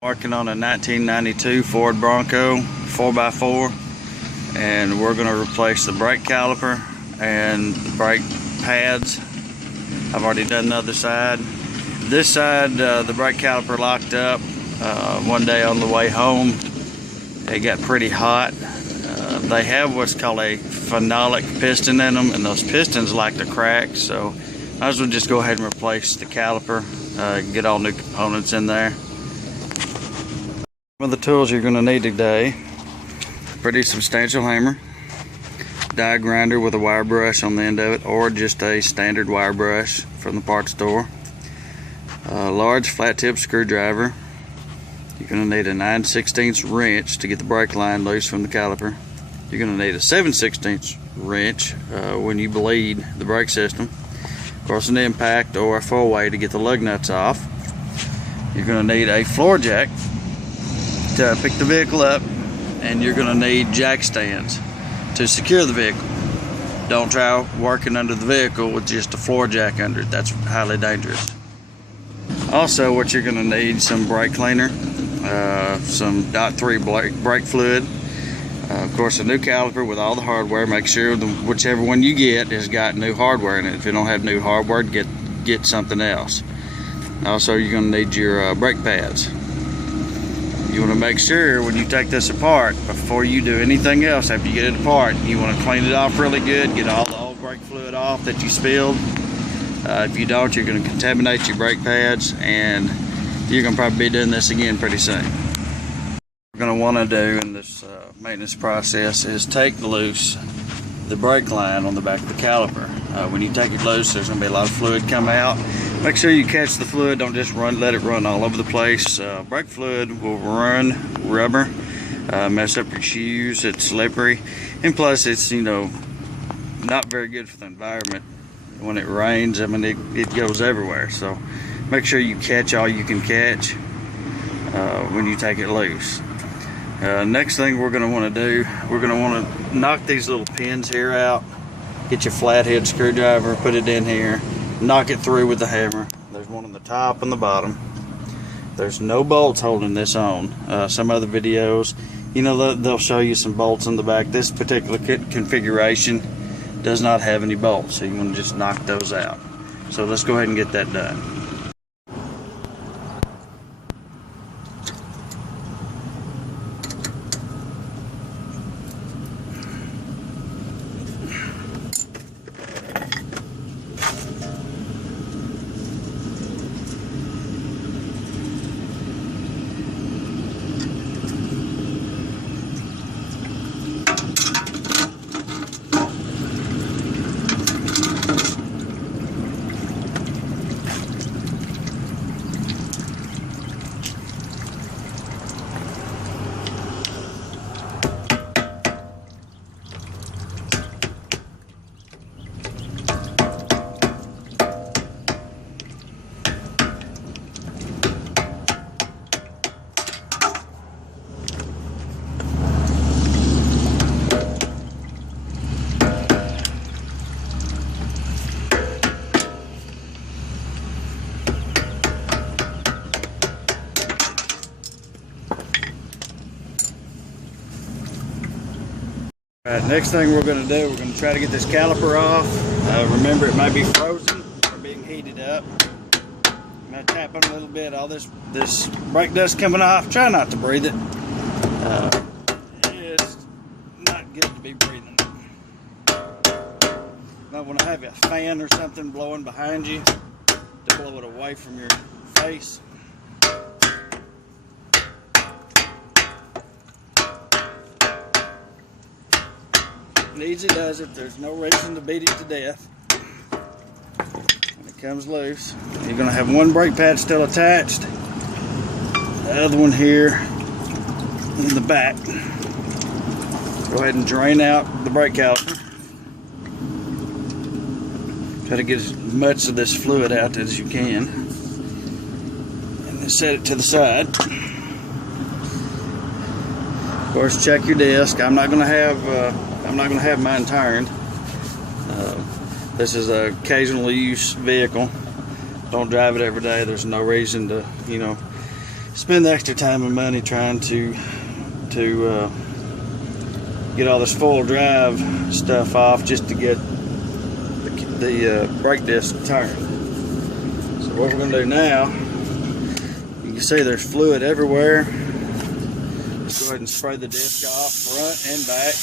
Working on a 1992 Ford Bronco 4x4, and we're going to replace the brake caliper and the brake pads. I've already done the other side. This side, the brake caliper locked up one day on the way home. It got pretty hot. They have what's called a phenolic piston in them, and those pistons like to crack, so might as well just go ahead and replace the caliper, get all new components in there. Some of the tools you're going to need today: pretty substantial hammer, die grinder with a wire brush on the end of it, or just a standard wire brush from the parts store, a large flat tip screwdriver. You're going to need a 9/16 wrench to get the brake line loose from the caliper. You're going to need a 7/16 wrench when you bleed the brake system. Of course, an impact or a 4-way to get the lug nuts off. You're going to need a floor jack to pick the vehicle up, and you're going to need jack stands to secure the vehicle. Don't try working under the vehicle with just a floor jack under it. That's highly dangerous. Also, what you're going to need: some brake cleaner, some .3 brake fluid, of course a new caliper with all the hardware. Make sure whichever one you get has got new hardware in it. If you don't have new hardware, get something else. Also, you're going to need your brake pads. You want to make sure when you take this apart, before you do anything else, after you get it apart, you want to clean it off really good, get all the old brake fluid off that you spilled. If you don't, you're going to contaminate your brake pads, and you're going to probably be doing this again pretty soon. What we're going to want to do in this maintenance process is take loose the brake line on the back of the caliper. When you take it loose, there's going to be a lot of fluid come out. Make sure you catch the fluid. Don't just let it run all over the place. Brake fluid will run rubber, mess up your shoes. It's slippery, and plus it's not very good for the environment. When it rains, I mean, it goes everywhere. So make sure you catch all you can catch when you take it loose. Next thing we're going to want to do, we're going to want to knock these little pins here out. Get your flathead screwdriver, put it in here, knock it through with the hammer. There's one on the top and the bottom. There's no bolts holding this on. Some other videos, they'll show you some bolts on the back. This particular configuration does not have any bolts, so you want to just knock those out. So let's go ahead and get that done. Alright, next thing we're going to do, we're going to try to get this caliper off. Remember, it might be frozen or being heated up. I'm going to tap on a little bit. All this brake dust coming off. Try not to breathe it. It's not good to be breathing. You might want to have a fan or something blowing behind you to blow it away from your face. Easy does it. There's no reason to beat it to death. When it comes loose, you're going to have one brake pad still attached, the other one here in the back. Go ahead and drain out the brake caliper. Try to get as much of this fluid out as you can, and then set it to the side. Of course, check your disc. I'm not going to have mine turned. This is an occasional use vehicle. Don't drive it every day. There's no reason to, spend the extra time and money trying to get all this four-wheel drive stuff off just to get the brake disc turned. So what we're going to do now, you can see there's fluid everywhere. Let's go ahead and spray the disc off front and back,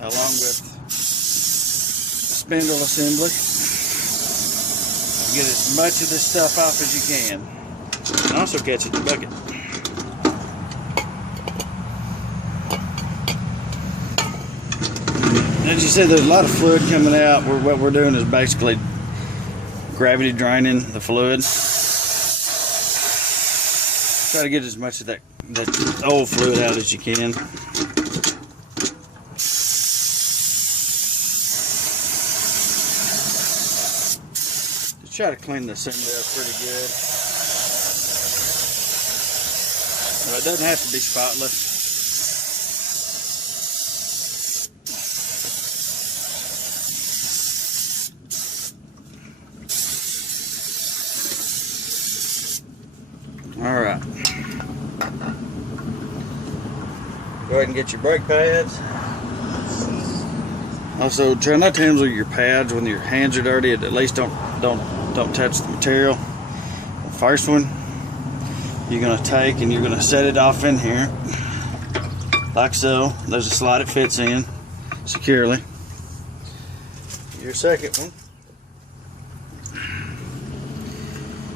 along with the spindle assembly. Get as much of this stuff off as you can. And also catch it in the bucket. As you see, there's a lot of fluid coming out. What we're doing is basically gravity draining the fluid. Try to get as much of that old fluid out as you can. Just try to clean the assembly up pretty good. Now, it doesn't have to be spotless. Alright. Go ahead and get your brake pads. Also, try not to handle your pads when your hands are dirty. At least don't touch the material. The first one you're going to take and you're going to set it off in here like so. There's a slot it fits in securely. Your second one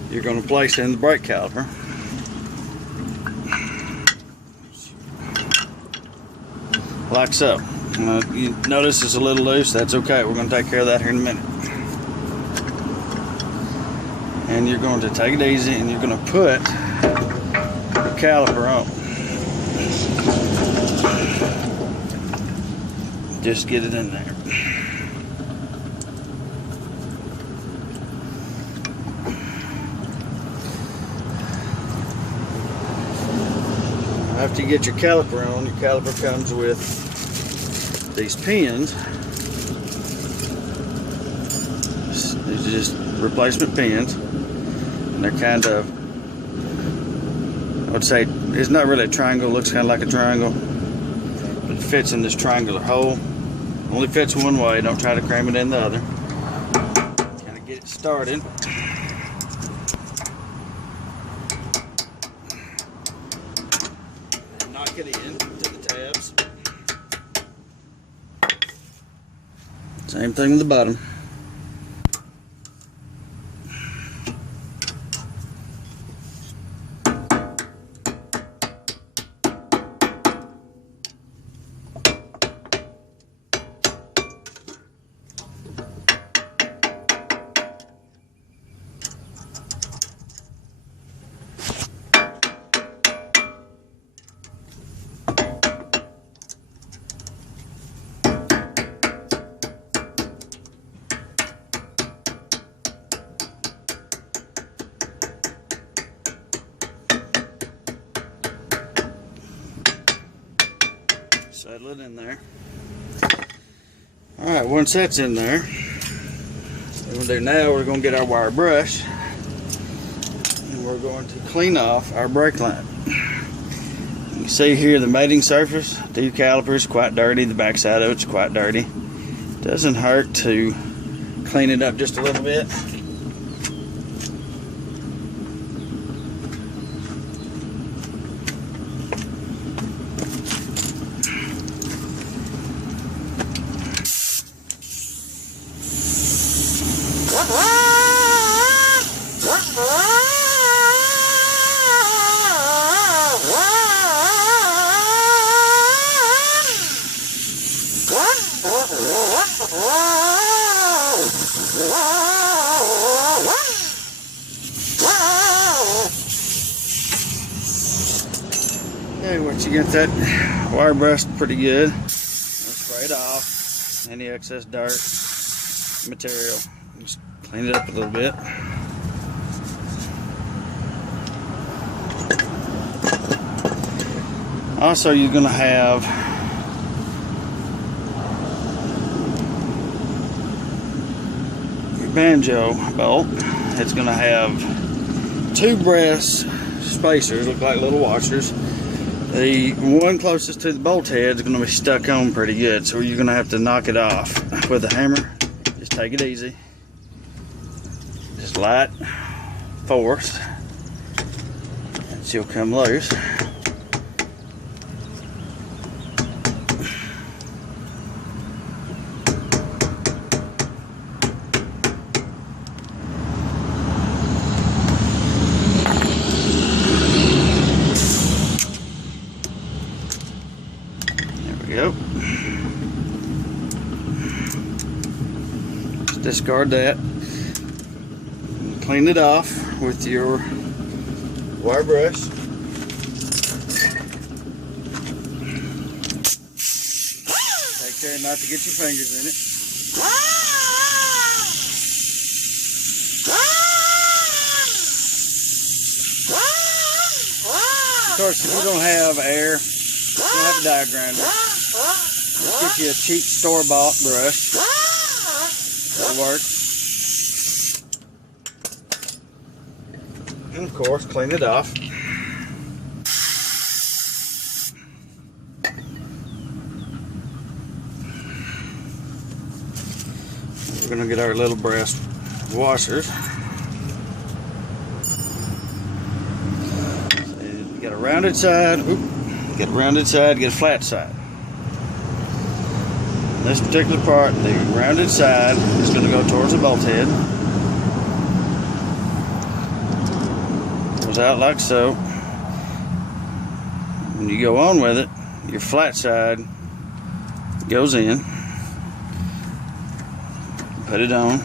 you're going to place in the brake caliper. Like so. You notice it's a little loose. That's okay. We're going to take care of that here in a minute. And you're going to take it easy and you're going to put the caliper on. Just get it in there. After you get your caliper on, your caliper comes with these pins. These are just replacement pins, and they're kind of, I would say, it's not really a triangle. It looks kind of like a triangle, but it fits in this triangular hole. Only fits one way. Don't try to cram it in the other. Kind of get it started. Knock it in to the tabs. Same thing with the bottom. Settle it in there. Alright, once that's in there, what we're going to do now, we're going to get our wire brush and we're going to clean off our brake line. You can see here the mating surface, the caliper is quite dirty, the back side of it's quite dirty. Doesn't hurt to clean it up just a little bit. Okay, once you get that wire brushed pretty good, spray it off. Any excess dirt, material, just clean it up a little bit. Also, you're going to have your banjo bolt. It's going to have two brass spacers, look like little washers. The one closest to the bolt head is going to be stuck on pretty good, so you're going to have to knock it off with a hammer. Just take it easy. Just light force, and she'll come loose. Yep. Just discard that. Clean it off with your wire brush. Take care not to get your fingers in it. Of course, if you don't have air, you don't have a die grinder, just get you a cheap store-bought brush. That'll work. And of course, clean it off. We're going to get our little brass washers. So you got a rounded side. Get a rounded side, get a flat side. This particular part, the rounded side is going to go towards the bolt head. Goes out like so. When you go on with it, your flat side goes in. Put it on.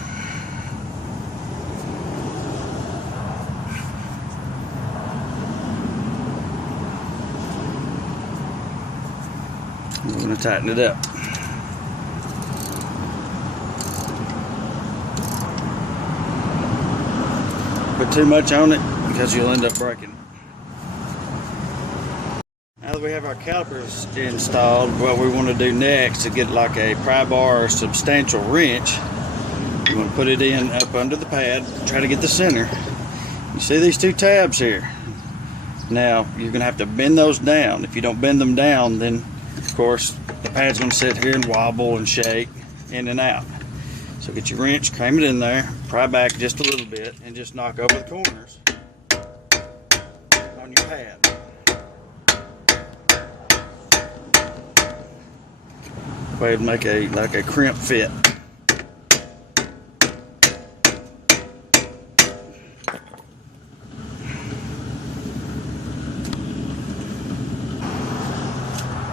We're going to tighten it up. Put too much on it because you'll end up breaking it. Now that we have our calipers installed, what we want to do next is get like a pry bar or substantial wrench. You want to put it in up under the pad, try to get the center. You see these two tabs here? Now you're going to have to bend those down. If you don't bend them down, then of course the pad's going to sit here and wobble and shake in and out. So get your wrench, cram it in there, pry back just a little bit, and just knock over the corners on your pad. Go ahead and make a crimp fit.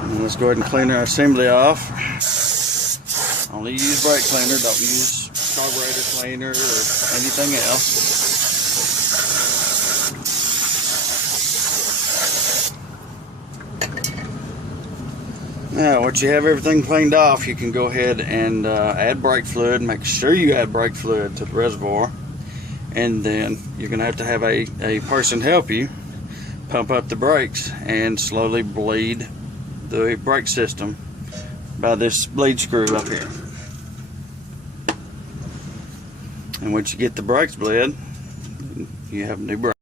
And let's go ahead and clean our assembly off. Only use brake cleaner, don't use carburetor cleaner or anything else. Now, once you have everything cleaned off, you can go ahead and add brake fluid. Make sure you add brake fluid to the reservoir. And then you're going to have a person help you pump up the brakes and slowly bleed the brake system by this bleed screw up here. And once you get the brakes bled, you have new brakes.